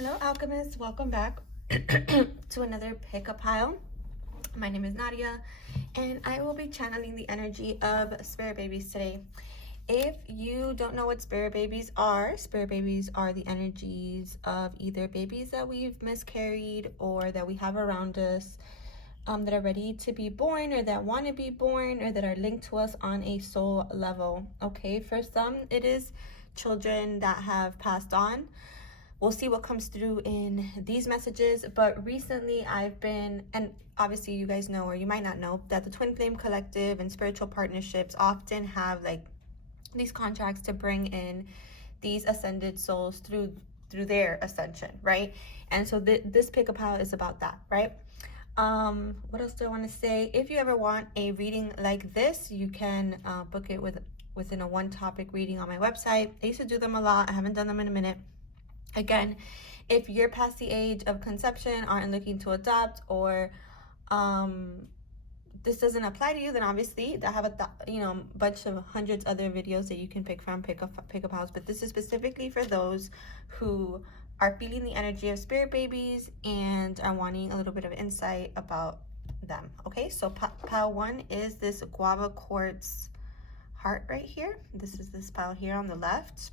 Hello alchemists, welcome back to another pickup pile. My name is Nadia and I will be channeling the energy of spirit babies today. If you don't know what spirit babies are the energies of either babies that we've miscarried or that we have around us that are ready to be born or that want to be born or that are linked to us on a soul level. Okay, for some it is children that have passed on. We'll see what comes through in these messages, but recently I've been, and obviously you guys know, or you might not know, that the Twin Flame Collective and spiritual partnerships often have like these contracts to bring in these ascended souls through their ascension, right? And so this pick-up pile is about that, right? What else do I want to say? If you ever want a reading like this, you can book it within a one topic reading on my website. I used to do them a lot. I haven't done them in a minute. Again, if you're past the age of conception, aren't looking to adopt, or this doesn't apply to you, then obviously I have a bunch of hundreds other videos that you can pick from, pick up house. But this is specifically for those who are feeling the energy of spirit babies and are wanting a little bit of insight about them. Okay, so pile one is this Guava quartz heart right here. This is this pile here on the left.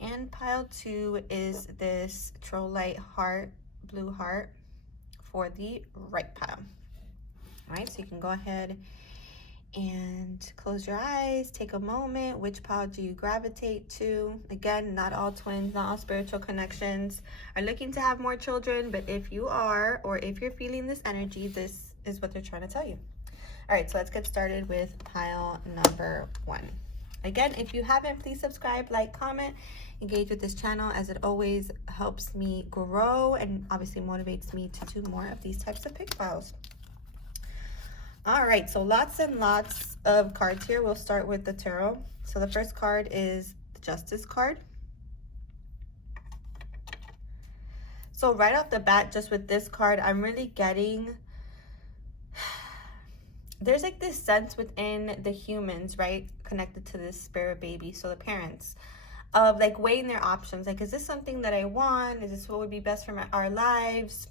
And pile two is this Trolleite heart, blue heart, for the right pile. All right, so you can go ahead and close your eyes, take a moment. Which pile do you gravitate to? Again, not all twins, not all spiritual connections are looking to have more children, but if you are, or if you're feeling this energy, this is what they're trying to tell you. All right, so let's get started with pile number one. Again, if you haven't, please subscribe, like, comment, engage with this channel, as it always helps me grow and obviously motivates me to do more of these types of pick files. All right, so lots and lots of cards here. We'll start with the tarot. So the first card is the Justice card. So right off the bat, just with this card, I'm really getting, there's like this sense within the humans, right, connected to this spirit baby, so the parents, of like weighing their options. Like, is this something that I want? Is this what would be best for our lives?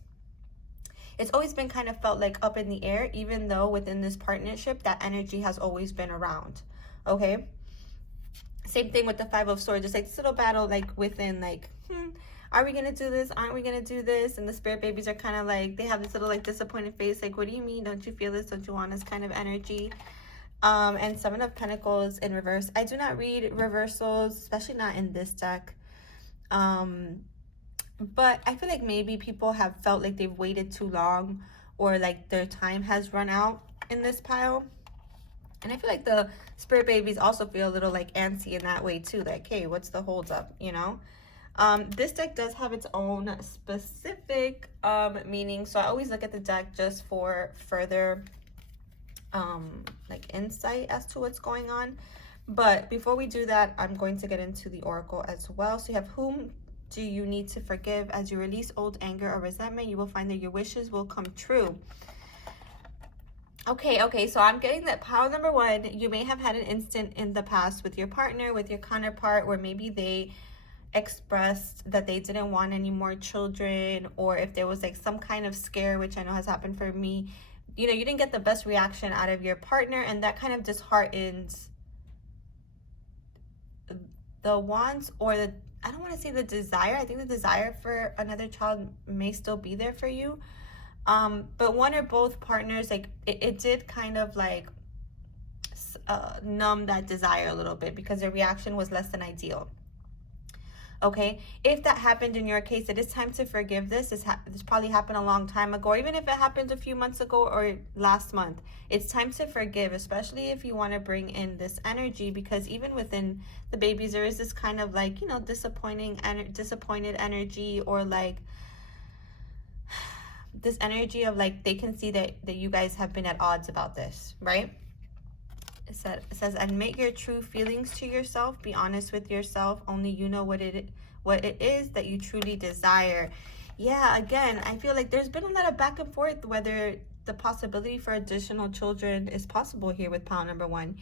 It's always been kind of felt like up in the air, even though within this partnership, that energy has always been around. Okay. Same thing with the Five of Swords. Just like this little battle, like within, like, are we gonna do this? Aren't we gonna do this? And the spirit babies are kind of like, they have this little like disappointed face, like, what do you mean? Don't you feel this? Don't you want this kind of energy? And Seven of Pentacles in reverse. I do not read reversals, especially not in this deck. But I feel like maybe people have felt like they've waited too long, or like their time has run out in this pile. And I feel like the spirit babies also feel a little like antsy in that way too. Like, hey, what's the hold up, you know? This deck does have its own specific meaning. So I always look at the deck just for further like insight as to what's going on. But before we do that, I'm going to get into the oracle as well. So you have, whom do you need to forgive? As you release old anger or resentment, you will find that your wishes will come true. Okay, so I'm getting that pile number one, you may have had an instant in the past with your partner, with your counterpart, where maybe they expressed that they didn't want any more children, or if there was like some kind of scare, which I know has happened for me. You know, you didn't get the best reaction out of your partner, and that kind of disheartens the wants, or the, I don't want to say the desire. I think the desire for another child may still be there for you. But one or both partners, like it did kind of like numb that desire a little bit because the reaction was less than ideal. Okay, if that happened in your case, it is time to forgive this. This probably happened a long time ago, or even if it happened a few months ago or last month, it's time to forgive, especially if you want to bring in this energy, because even within the babies, there is this kind of like, you know, disappointed energy, or like this energy of like, they can see that you guys have been at odds about this, right? It says, admit your true feelings to yourself. Be honest with yourself. Only you know what it is that you truly desire. Yeah, again, I feel like there's been a lot of back and forth whether the possibility for additional children is possible here with pile number one.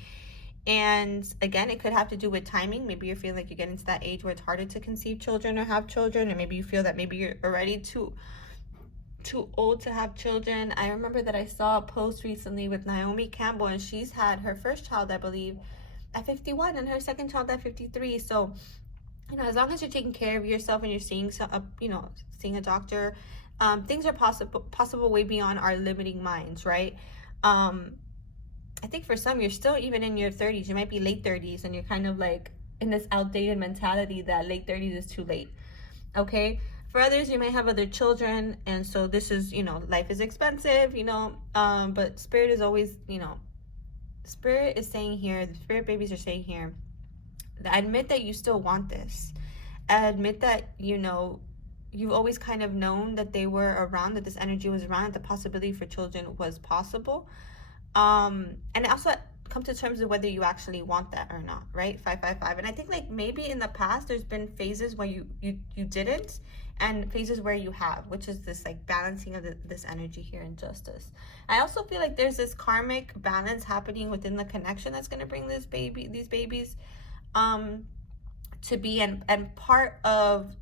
And again, it could have to do with timing. Maybe you're feeling like you're getting to that age where it's harder to conceive children or have children, or maybe you feel that maybe you're already too old to have children. I remember that I saw a post recently with Naomi Campbell, and she's had her first child, I believe, at 51 and her second child at 53. So, you know, as long as you're taking care of yourself and you're seeing seeing a doctor, things are possible way beyond our limiting minds, right? I think for some, you're still even in your 30s. You might be late 30s, and you're kind of like in this outdated mentality that late 30s is too late. Okay. For others, you may have other children, and so this is, you know, life is expensive, you know, but Spirit is always, you know, Spirit is saying here, the Spirit babies are saying here, that admit that you still want this. Admit that, you know, you've always kind of known that they were around, that this energy was around, that the possibility for children was possible. And also come to terms with whether you actually want that or not, right? 555. And I think like maybe in the past there's been phases where you didn't, and phases where you have, which is this like balancing of this energy here in justice. I also feel like there's this karmic balance happening within the connection that's going to bring these babies to be, and part of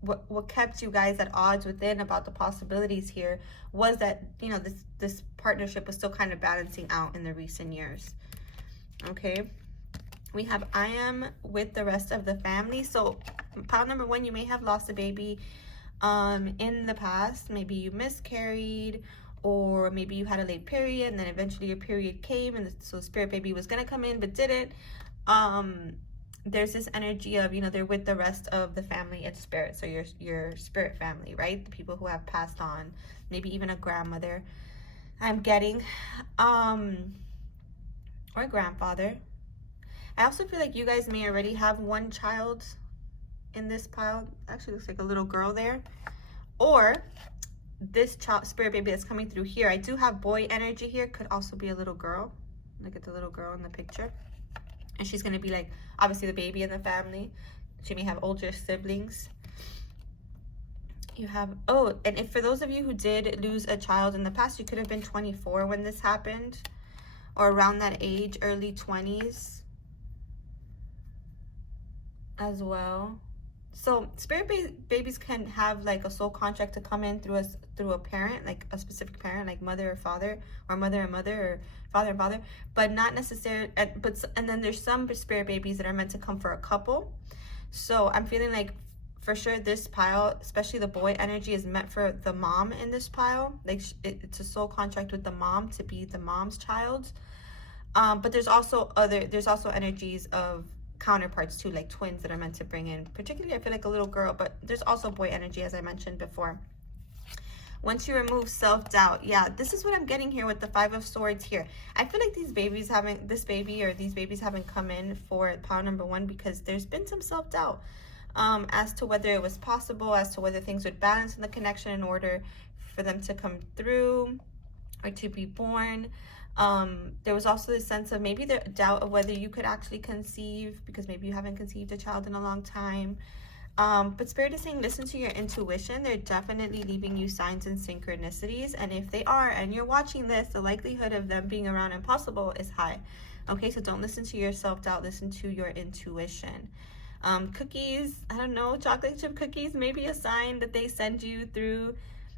what kept you guys at odds within about the possibilities here was that, you know, this partnership was still kind of balancing out in the recent years. Okay, we have I am with the rest of the family. So pile number 1, you may have lost a baby in the past. Maybe you miscarried, or maybe you had a late period and then eventually your period came, and so spirit baby was gonna come in but didn't. There's this energy of, you know, they're with the rest of the family in spirit. So your spirit family, right? The people who have passed on, maybe even a grandmother, I'm getting, or grandfather. I also feel like you guys may already have one child in this pile. Actually looks like a little girl there. Or this child, spirit baby that's coming through here, I do have boy energy here, could also be a little girl. Look at the little girl in the picture. And she's going to be like, obviously, the baby in the family. She may have older siblings. You have, oh, and if for those of you who did lose a child in the past, you could have been 24 when this happened, or around that age, early 20s as well. So spirit babies can have like a soul contract to come in through a parent, like a specific parent, like mother or father, or mother and mother, or father and father, but not necessarily. And then there's some spirit babies that are meant to come for a couple. So I'm feeling like for sure this pile, especially the boy energy, is meant for the mom in this pile. Like it's a soul contract with the mom to be the mom's child. But there's also energies of counterparts too, like twins that are meant to bring in, particularly I feel like a little girl, but there's also boy energy, as I mentioned before. Once you remove self-doubt, yeah, this is what I'm getting here with the 5 of Swords here. I feel like these babies haven't come in for pile number 1 because there's been some self-doubt as to whether it was possible, as to whether things would balance in the connection in order for them to come through or to be born. There was also this sense of maybe the doubt of whether you could actually conceive, because maybe you haven't conceived a child in a long time. But Spirit is saying listen to your intuition. They're definitely leaving you signs and synchronicities, and if they are and you're watching this, the likelihood of them being around and possible is high. Okay, so don't listen to your self-doubt, listen to your intuition. Cookies, I don't know, chocolate chip cookies, maybe a sign that they send you through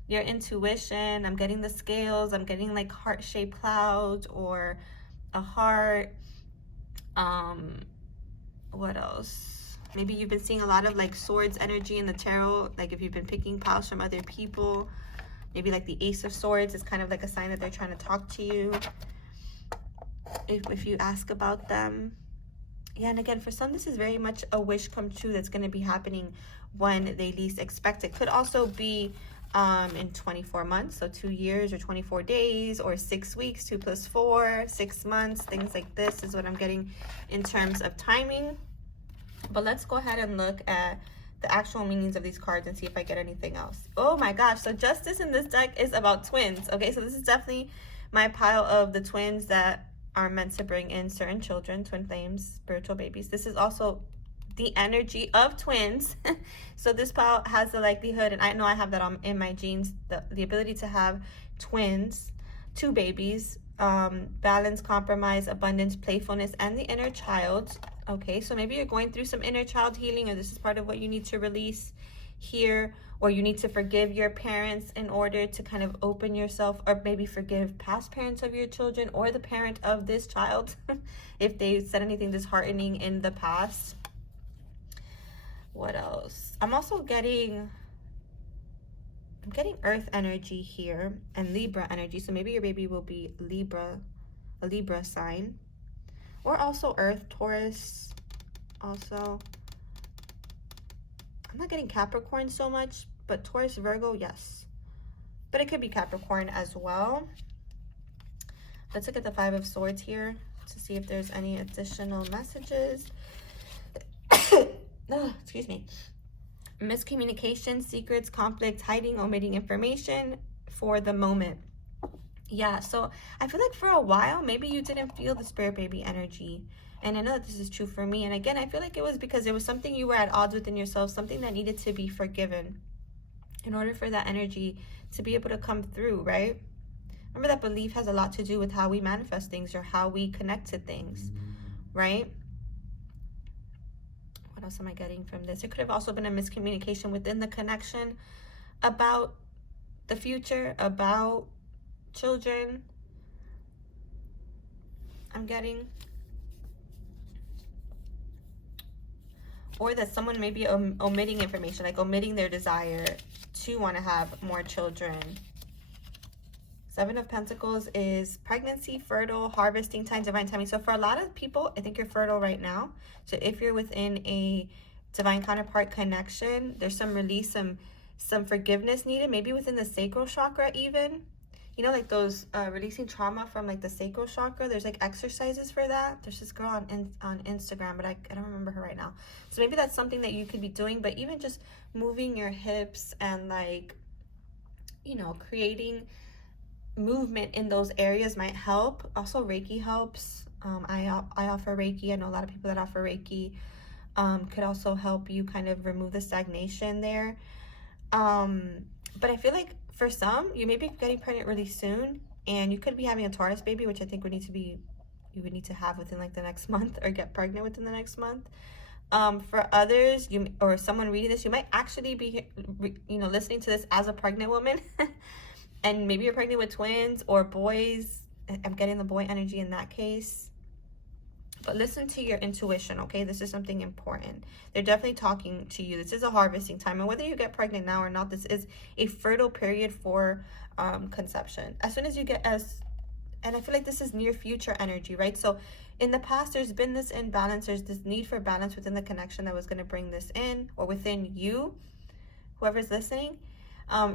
your intuition. I'm getting the scales, I'm getting like heart-shaped clouds or a heart. What else? Maybe you've been seeing a lot of like swords energy in the tarot, like if you've been picking piles from other people, maybe like the Ace of Swords is kind of like a sign that they're trying to talk to you if you ask about them. Yeah, and again, for some, this is very much a wish come true that's going to be happening when they least expect it. Could also be in 24 months, so 2 years or 24 days or 6 weeks, 2 + 4, 6 months, things like this is what I'm getting in terms of timing. But let's go ahead and look at the actual meanings of these cards and see if I get anything else. Oh my gosh, so justice in this deck is about twins. Okay, so this is definitely my pile of the twins that are meant to bring in certain children, twin flames, spiritual babies. This is also the energy of twins. So this pile has the likelihood, and I know I have that in my genes, the ability to have twins, 2 babies, balance, compromise, abundance, playfulness, and the inner child. Okay, so maybe you're going through some inner child healing, or this is part of what you need to release here, or you need to forgive your parents in order to kind of open yourself, or maybe forgive past parents of your children or the parent of this child if they said anything disheartening in the past. What else? I'm getting earth energy here and Libra energy. So maybe your baby will be a Libra sign. Or also earth, Taurus. Also, I'm not getting Capricorn so much, but Taurus, Virgo, yes. But it could be Capricorn as well. Let's look at the Five of Swords here to see if there's any additional messages. Oh, excuse me. Miscommunication, secrets, conflict, hiding, omitting information for the moment. Yeah, so I feel like for a while, maybe you didn't feel the spirit baby energy. And I know that this is true for me. And again, I feel like it was because it was something you were at odds within yourself, something that needed to be forgiven in order for that energy to be able to come through, right? Remember that belief has a lot to do with how we manifest things or how we connect to things, right? What else am I getting from this? It could have also been a miscommunication within the connection about the future, about children. I'm getting. Or that someone may be omitting information, like omitting their desire to want to have more children. Seven of Pentacles is pregnancy, fertile, harvesting time, divine timing. So for a lot of people, I think you're fertile right now. So if you're within a divine counterpart connection, there's some release, some forgiveness needed, maybe within the sacral chakra even. You know, like those releasing trauma from like the sacral chakra. There's like exercises for that. There's this girl on Instagram, but I don't remember her right now. So maybe that's something that you could be doing, but even just moving your hips and like, you know, creating movement in those areas might help. Also Reiki helps. I offer Reiki. I know a lot of people that offer Reiki. Could also help you kind of remove the stagnation there. But I feel like for some, you may be getting pregnant really soon, and you could be having a Taurus baby, which I think you would need to have within like the next month, or get pregnant within the next month. For others, or someone reading this, you might actually be, you know, listening to this as a pregnant woman. And maybe you're pregnant with twins or boys. I'm getting the boy energy in that case. But listen to your intuition, okay? This is something important. They're definitely talking to you. This is a harvesting time. And whether you get pregnant now or not, this is a fertile period for conception. As soon as you get and I feel like this is near future energy, right? So in the past, there's been this imbalance. There's this need for balance within the connection that was going to bring this in, or within you, whoever's listening.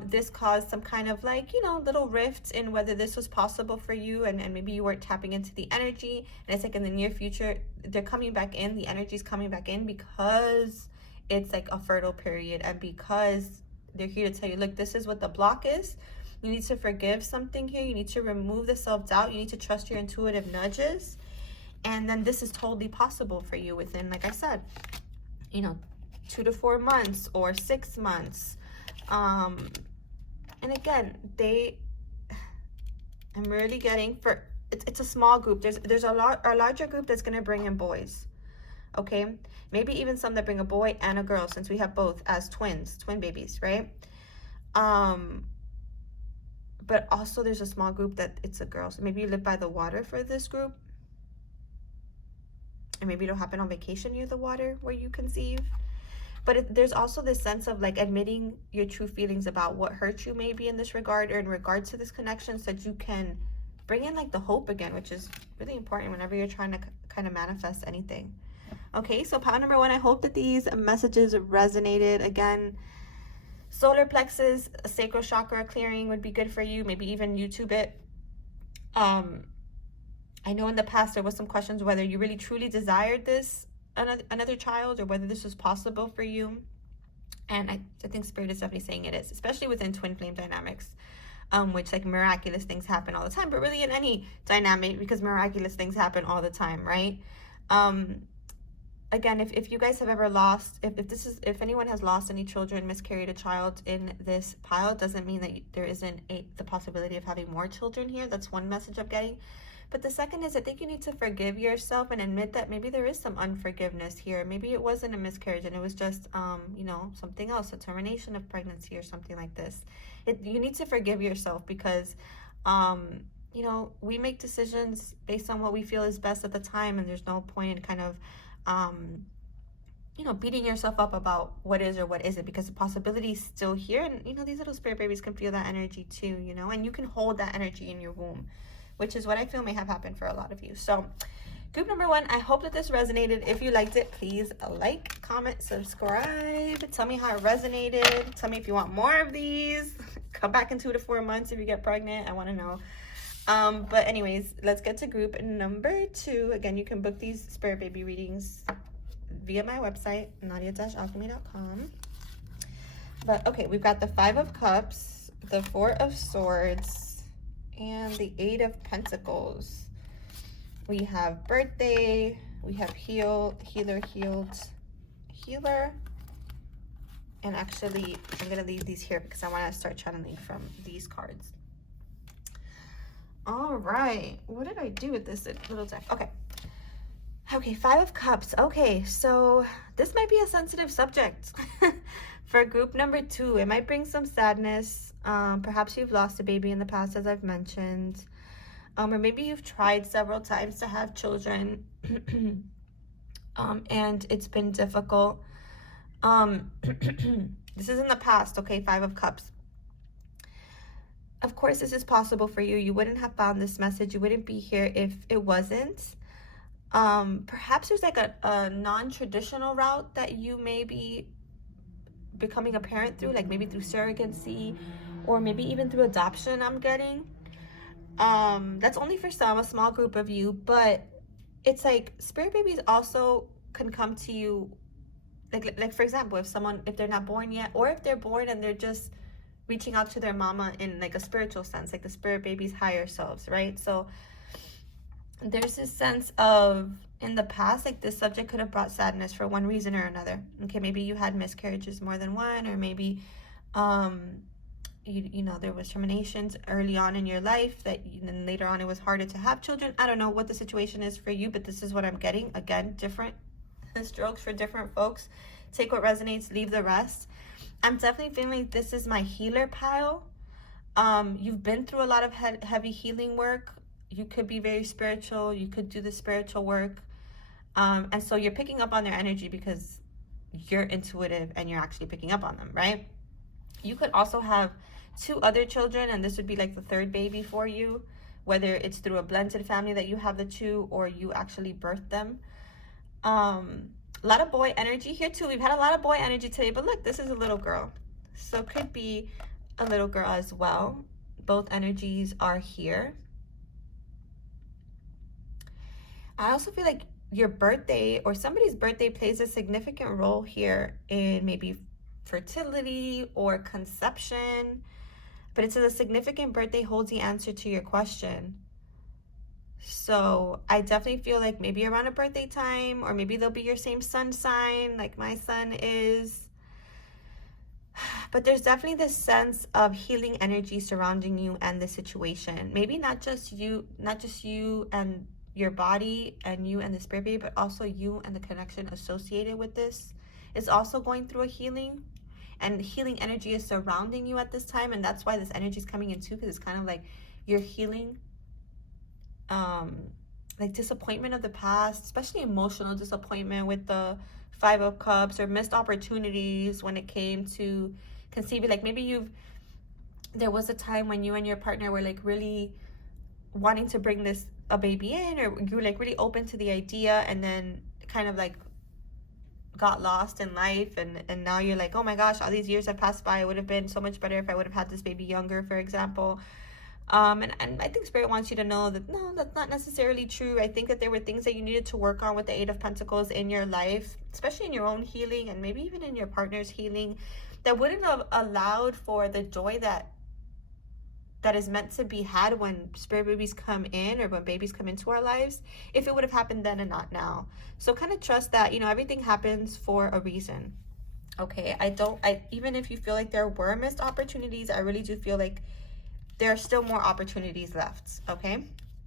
This caused some kind of like, you know, little rifts in whether this was possible for you, and maybe you weren't tapping into the energy. And it's like in the near future, they're coming back in, the energy's coming back in, because it's like a fertile period, and because they're here to tell you, look, this is what the block is. You need to forgive something here. You need to remove the self-doubt. You need to trust your intuitive nudges. And then this is totally possible for you within, like I said, you know, 2 to 4 months or 6 months. And again, I'm really getting it's a small group. There's a larger group that's going to bring in boys. Okay. Maybe even some that bring a boy and a girl, since we have both as twin babies, right? But also there's a small group that it's a girl. So maybe you live by the water for this group. And maybe it'll happen on vacation near the water where you conceive. But there's also this sense of like admitting your true feelings about what hurt you maybe in this regard, or in regards to this connection, so that you can bring in like the hope again, which is really important whenever you're trying to kind of manifest anything. Okay, so pile number 1, I hope that these messages resonated. Again, solar plexus, sacral chakra clearing would be good for you. Maybe even YouTube it. I know in the past there was some questions whether you really truly desired this, another child, or whether this was possible for you. And I think Spirit is definitely saying it is, especially within twin flame dynamics, which like miraculous things happen all the time, but really in any dynamic, because miraculous things happen all the time, right? again, if you guys have ever lost, if anyone has lost any children, miscarried a child in this pile, it doesn't mean that there isn't the possibility of having more children here. That's one message I'm getting. But the second is, I think you need to forgive yourself and admit that maybe there is some unforgiveness here. Maybe it wasn't a miscarriage and it was just, you know, something else, a termination of pregnancy or something like this. You need to forgive yourself because, you know, we make decisions based on what we feel is best at the time, and there's no point in kind of, you know, beating yourself up about what is or what isn't, because the possibility is still here. And, you know, these little spirit babies can feel that energy too, you know, and you can hold that energy in your womb, which is what I feel may have happened for a lot of you. So group number 1, I hope that this resonated. If you liked it, please like, comment, subscribe. Tell me how it resonated. Tell me if you want more of these. Come back in 2 to 4 months if you get pregnant. I want to know. But anyways, let's get to group number 2. Again, you can book these spirit baby readings via my website, nadia-alchemy.com. But okay, we've got the 5 of Cups, the 4 of Swords, and the 8 of Pentacles. We have birthday, we have healer, healed, healer. And actually, I'm going to leave these here because I want to start channeling from these cards. All right, what did I do with this little deck? Okay, 5 of Cups. Okay, so this might be a sensitive subject for group number 2. It might bring some sadness. Perhaps you've lost a baby in the past, as I've mentioned. Or maybe you've tried several times to have children and it's been difficult. This is in the past, okay, 5 of Cups. Of course, this is possible for you. You wouldn't have found this message. You wouldn't be here if it wasn't. Perhaps there's like a non-traditional route that you may be becoming a parent through, like maybe through surrogacy or maybe even through adoption, I'm getting. That's only for some, a small group of you, but it's like spirit babies also can come to you, like for example, if they're not born yet, or if they're born and they're just reaching out to their mama in like a spiritual sense, like the spirit baby's higher selves, right? So there's this sense of, in the past, like this subject could have brought sadness for one reason or another. Okay, maybe you had miscarriages more than one, or maybe you know, there was terminations early on in your life that then later on it was harder to have children. I don't know what the situation is for you, but this is what I'm getting. Again, different strokes for different folks. Take what resonates, leave the rest. I'm definitely feeling like this is my healer pile. You've been through a lot of heavy healing work. You could be very spiritual. You could do the spiritual work. And so you're picking up on their energy because you're intuitive and you're actually picking up on them, right? You could also have 2 other children, and this would be like the 3rd baby for you, whether it's through a blended family that you have the 2 or you actually birthed them. A lot of boy energy here too. We've had a lot of boy energy today, but look, this is a little girl. So it could be a little girl as well. Both energies are here. I also feel like your birthday or somebody's birthday plays a significant role here in maybe fertility or conception, but it says a significant birthday holds the answer to your question. So I definitely feel like maybe around a birthday time, or maybe they'll be your same sun sign, like my son is. But there's definitely this sense of healing energy surrounding you and the situation. Maybe not just you and your body and you and the spirit baby, but also you and the connection associated with this is also going through a healing. And healing energy is surrounding you at this time, and that's why this energy is coming in too, because it's kind of like you're healing like disappointment of the past, especially emotional disappointment with the 5 of Cups, or missed opportunities when it came to conceiving. Like maybe there was a time when you and your partner were like really wanting to bring a baby in, or you were like really open to the idea, and then kind of like got lost in life, and now you're like, oh my gosh, all these years have passed by. It would have been so much better if I would have had this baby younger, for example. And I think Spirit wants you to know that no, that's not necessarily true. I think that there were things that you needed to work on with the 8 of Pentacles in your life, especially in your own healing and maybe even in your partner's healing, that wouldn't have allowed for the joy that that is meant to be had when spirit babies come in, or when babies come into our lives, if it would have happened then and not now. So kind of trust that, you know, everything happens for a reason. Okay, even if you feel like there were missed opportunities, I really do feel like there are still more opportunities left. Okay,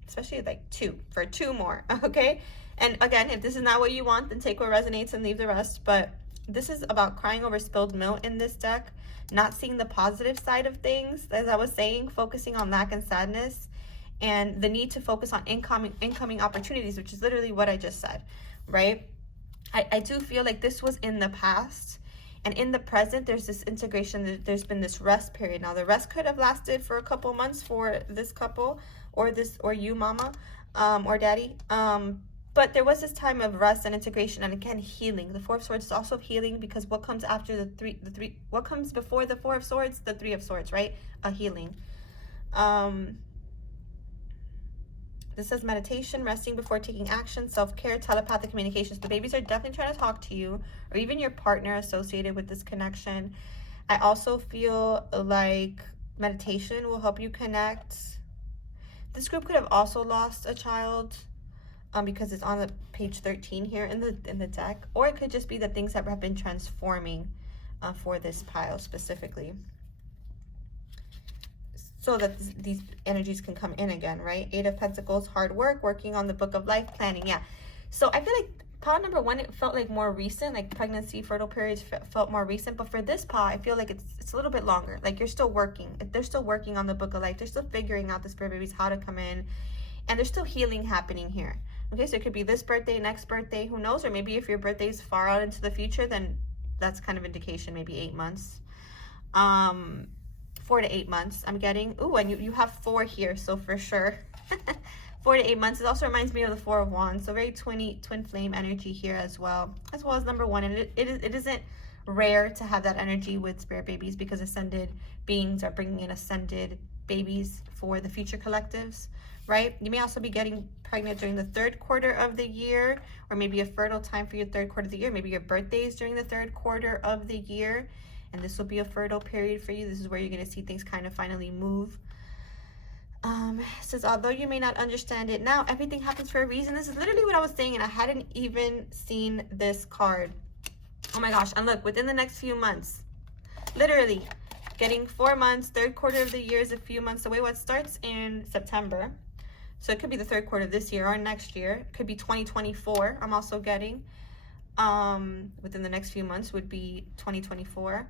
especially like two more. Okay, and again, if this is not what you want, then take what resonates and leave the rest. But this is about crying over spilled milk in this deck, not seeing the positive side of things, as I was saying, focusing on lack and sadness, and the need to focus on incoming opportunities, which is literally what I just said, right? I do feel like this was in the past, and in the present there's this integration. There's been this rest period. Now the rest could have lasted for a couple months for this couple, or you, mama, or daddy, but there was this time of rest and integration, and again, healing. The Four of Swords is also healing, because what comes after what comes before the Four of Swords? The Three of Swords, right? A healing. This says meditation, resting before taking action, self-care, telepathic communications. The babies are definitely trying to talk to you, or even your partner associated with this connection. I also feel like meditation will help you connect. This group could have also lost a child, because it's on the page 13 here in the deck, or it could just be that things have been transforming for this pile specifically, so that these energies can come in again, right? Eight of Pentacles, hard work, working on the book of life, planning. Yeah, so I feel like pile number one, it felt like more recent, like pregnancy, fertile periods felt more recent, but for this pile, I feel like it's a little bit longer. Like you're still working. They're still working on the book of life. They're still figuring out the spirit babies, how to come in, and there's still healing happening here. Okay, so it could be this birthday, next birthday, who knows? Or maybe if your birthday is far out into the future, then that's kind of indication, maybe 8 months. 4 to 8 months, I'm getting. Ooh, and you have 4 here, so for sure. 4 to 8 months. It also reminds me of the Four of Wands, so very twin flame energy here as well as number one. And it isn't rare to have that energy with spirit babies, because ascended beings are bringing in ascended babies for the future collectives, right? You may also be getting pregnant during the 3rd quarter of the year, or maybe a fertile time for your 3rd quarter of the year. Maybe your birthday is during the 3rd quarter of the year, and this will be a fertile period for you. This is where you're going to see things kind of finally move. Says, although you may not understand it now, everything happens for a reason. This is literally what I was saying, and I hadn't even seen this card. Oh my gosh. And look, within the next few months, literally getting 4 months, 3rd quarter of the year is a few months away. What starts in September, so it could be the 3rd quarter of this year or next year. It could be 2024. I'm also getting within the next few months would be 2024,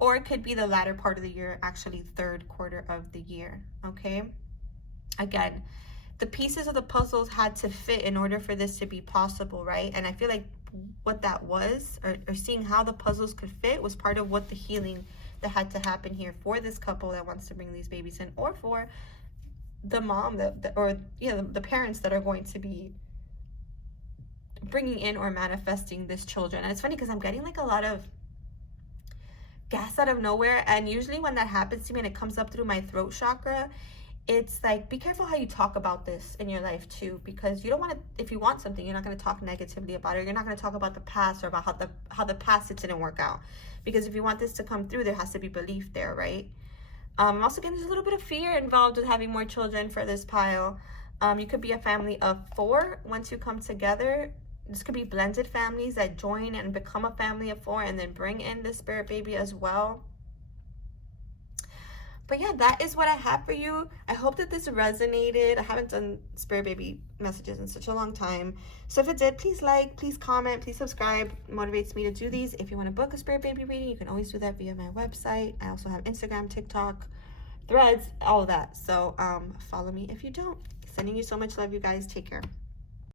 or it could be the latter part of the year, actually 3rd quarter of the year. Okay, again, the pieces of the puzzles had to fit in order for this to be possible, right? And I feel like what that was, or seeing how the puzzles could fit, was part of what the healing that had to happen here for this couple that wants to bring these babies in, or for the mom the parents that are going to be bringing in or manifesting this children. And it's funny because I'm getting like a lot of gas out of nowhere, and usually when that happens to me and it comes up through my throat chakra, it's like, be careful how you talk about this in your life too, because you don't want to, if you want something, you're not going to talk negatively about it. You're not going to talk about the past, or about how the past it didn't work out, because if you want this to come through, there has to be belief there, right? Also, again, there's a little bit of fear involved with having more children for this pile. You could be a family of 4 once you come together. This could be blended families that join and become a family of 4 and then bring in the spirit baby as well. But yeah, that is what I have for you. I hope that this resonated. I haven't done spirit baby messages in such a long time. So if it did, please like, please comment, please subscribe. It motivates me to do these. If you want to book a spirit baby reading, you can always do that via my website. I also have Instagram, TikTok, Threads, all of that. So follow me if you don't. Sending you so much love, you guys. Take care.